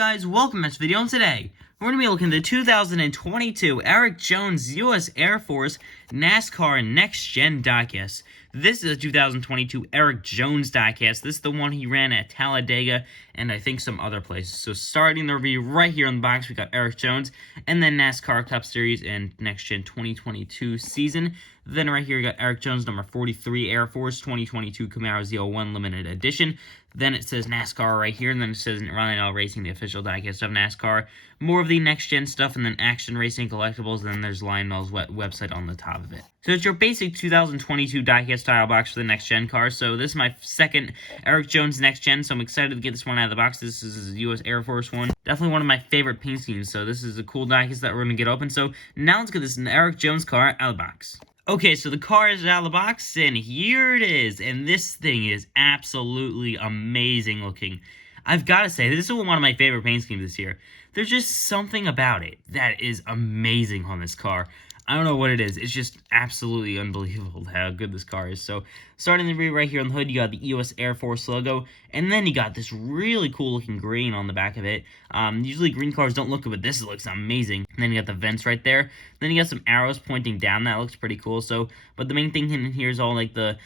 guys, welcome to this video, and today we're going to be looking at the 2022 Erik Jones U.S. Air Force NASCAR Next Gen diecast. This is a 2022 Erik Jones diecast. This is the one he ran at Talladega and I think some other places. So starting the review right here in the box, we got Erik Jones and then NASCAR Cup Series and Next Gen 2022 season. Then right here, you got Erik Jones, number 43, Air Force, 2022 Camaro Z01 Limited Edition. Then it says NASCAR right here, and then it says Ryan Racing, the official diecast of NASCAR. More of the next-gen stuff, and then Action Racing Collectibles, and then there's Lionel's website on the top of it. So it's your basic 2022 diecast style box for the next-gen car. So this is my second Erik Jones next-gen, so I'm excited to get this one out of the box. This is a U.S. Air Force one. Definitely one of my favorite paint schemes, so this is a cool diecast that we're going to get open. So now let's get this Erik Jones car out of the box. Okay, so the car is out of the box, and here it is, and this thing is absolutely amazing looking. I've got to say, this is one of my favorite paint schemes this year. There's just something about it that is amazing on this car. I don't know what it is. It's just absolutely unbelievable how good this car is. So, starting the rear right here on the hood, you got the U.S. Air Force logo, and then you got this really cool looking green on the back of it. Usually green cars don't look good, but this looks amazing. And then you got the vents right there. Then you got some arrows pointing down. That looks pretty cool. So, but the main thing in here is all like the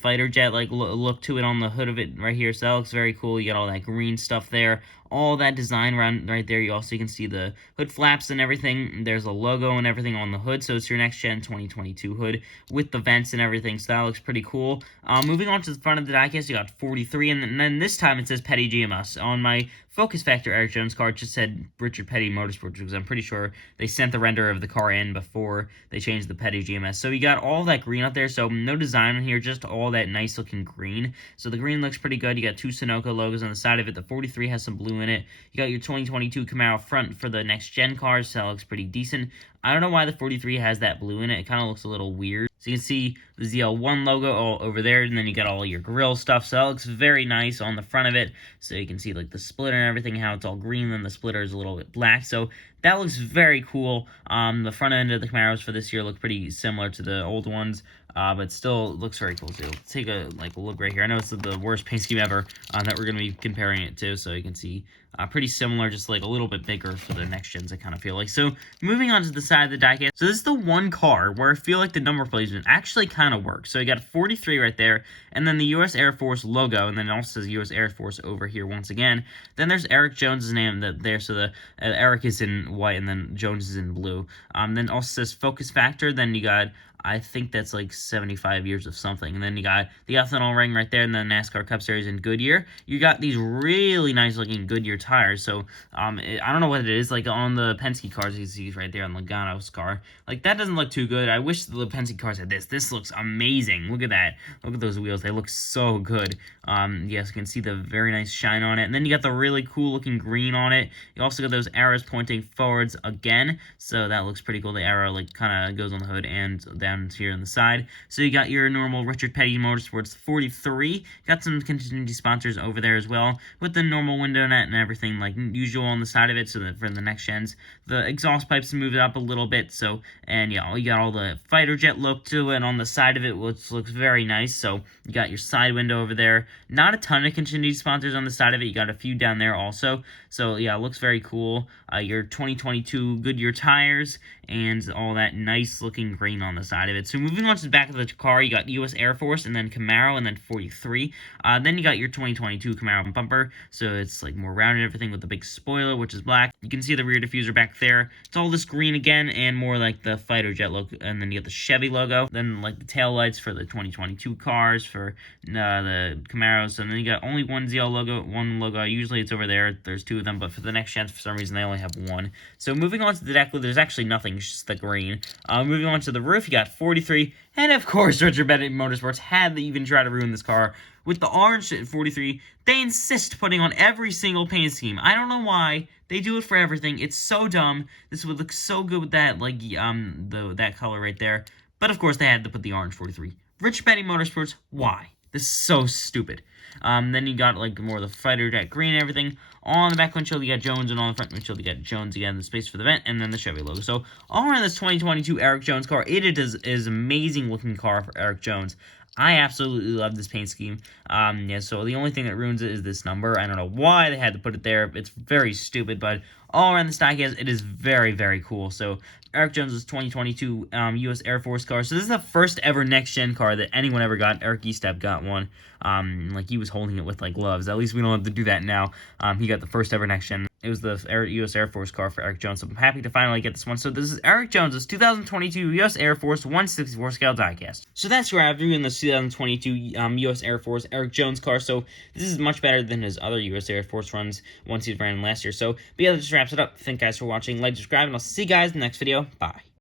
fighter jet like look to it on the hood of it right here. So that looks very cool. You got all that green stuff there. All that design right there. You can see the hood flaps and everything. There's a logo and everything on the hood. So it's your next gen 2022 hood with the vents and everything. So that looks pretty cool. Moving on to the front of the diecast, you got 43, and then this time it says Petty GMS. On my Focus Factor Erik Jones car, it just said Richard Petty Motorsports, because I'm pretty sure they sent the render of the car in before they changed the Petty GMS. So you got all that green out there, so no design on here, just all that nice looking green. So the green looks pretty good. You got two Sunoco logos on the side of it. The 43 has some blue in it. You got your 2022 Camaro front for the next gen cars, so that looks pretty decent. I don't know why the 43 has that blue in it. It kind of looks a little weird. So you can see the ZL1 logo all over there, and then you got all your grill stuff. So that looks very nice on the front of it. So you can see like the splitter and everything, how it's all green, then the splitter is a little bit black. So that looks very cool. The front end of the Camaros for this year look pretty similar to the old ones, but still looks very cool too. Let's take a look right here. I know it's the worst paint scheme ever that we're going to be comparing it to, so you can see pretty similar, just like a little bit bigger for the next gens, I kind of feel like. So moving on to the side of the diecast. So this is the one car where I feel like the number placement actually kind of works. So you got a 43 right there, and then the U.S. Air Force logo, and then it also says U.S. Air Force over here once again. Then there's Erik Jones' name there, so the Erik is in white, and then Jones is in blue. Then also says Focus Factor. Then you got, I think that's like 75 years of something. And then you got the ethanol ring right there, and then NASCAR Cup Series and Goodyear. You got these really nice looking Goodyear tires. So I don't know what it is. Like on the Penske cars, you see right there on Logano's car. Like that doesn't look too good. I wish the Penske cars had this. This looks amazing. Look at that. Look at those wheels. They look so good. Yes, you can see the very nice shine on it. And then you got the really cool looking green on it. You also got those arrows pointing forwards again. So that looks pretty cool. The arrow like kind of goes on the hood and down here on the side. So you got your normal Richard Petty Motorsports 43. Got some contingency sponsors over there as well, with the normal window net and everything like usual on the side of it. So that for the next gens, the exhaust pipes move it up a little bit. So, and yeah, you got all the fighter jet look to it on the side of it, which looks very nice. So you got your side window over there. Not a ton of contingency sponsors on the side of it. You got a few down there also. So yeah, it looks very cool. Your 2022 Goodyear tires and all that nice looking green on the side of it. So moving on to the back of the car, you got U.S. Air Force, and then Camaro, and then 43. Then you got your 2022 Camaro bumper, so it's like more rounded everything with the big spoiler, which is black. You can see the rear diffuser back there. It's all this green again, and more like the fighter jet look. And then you got the Chevy logo. Then like the tail lights for the 2022 cars, for the Camaros. And then you got only one ZL logo, one logo. Usually it's over there. There's two of them, but for the next chance, for some reason, they only have one. So moving on to the deck, there's actually nothing, it's just the green. Moving on to the roof, you got 43, and of course, Richard Petty Motorsports had to even try to ruin this car with the orange at 43. They insist putting on every single paint scheme. I don't know why. They do it for everything. It's so dumb. This would look so good with that, like, that color right there. But of course, they had to put the orange 43. Richard Petty Motorsports, why? This is so stupid. Then you got like more of the fighter jet green and everything. On the back windshield, you got Jones, and on the front windshield, you got Jones again, the space for the vent, and then the Chevy logo. So all around this 2022 Erik Jones car, it is amazing looking car for Erik Jones. I absolutely love this paint scheme. Yeah, so the only thing that ruins it is this number. I don't know why they had to put it there. It's very stupid, but all around this diecast, it is very, very cool. So Erik Jones' 2022 U.S. Air Force car. So this is the first ever next-gen car that anyone ever got. Eric Estep got one. Like, he was holding it with, like, gloves. At least we don't have to do that now. He got the first ever next-gen. It was the U.S. Air Force car for Erik Jones, so I'm happy to finally get this one. So this is Erik Jones' 2022 U.S. Air Force 164 scale diecast. So that's where I've reviewed the 2022 U.S. Air Force Erik Jones car. So this is much better than his other U.S. Air Force runs once he ran last year. So, but yeah, that just wraps it up. Thank you guys for watching. Like, subscribe, and I'll see you guys in the next video. Bye.